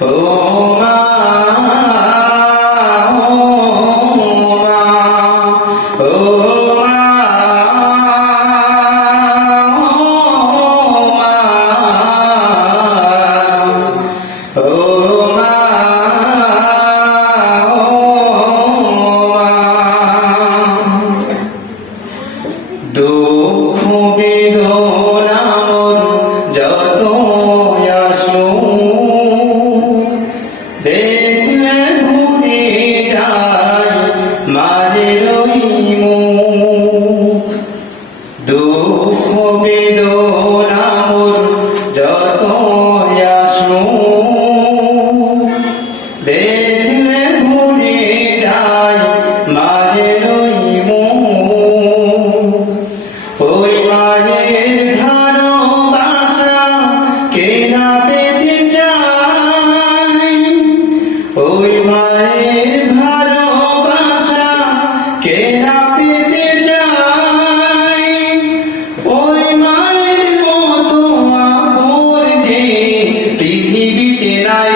ও মা, ও মা, ও মা, ও মা, দুঃখ বেদনা মোর যত আসুক, দেখলে ভুলে যাই মায়ের ওই মুখ। দুঃখ বেদনা মোর যত আসুক, দেখলে ভুলে যাই মায়ের ওই মুখ। ওই মায়ের ভালোবাসা কে না পেতে চায়, ওই মায়ের ভালোবাসা কে না পেতে চায়। ওই মায়ের মতো আপন যে পৃথিবীতে নাই।